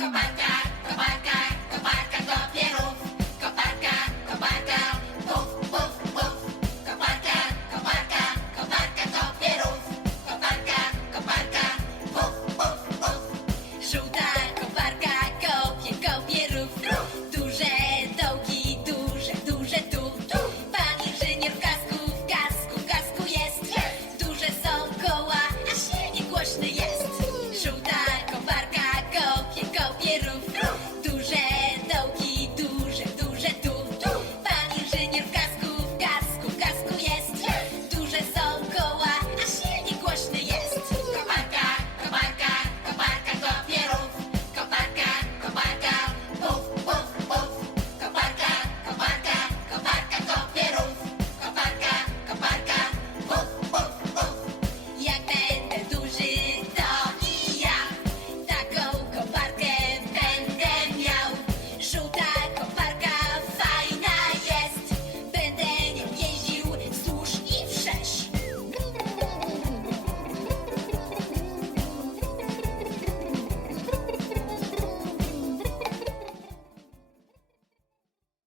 กบาจา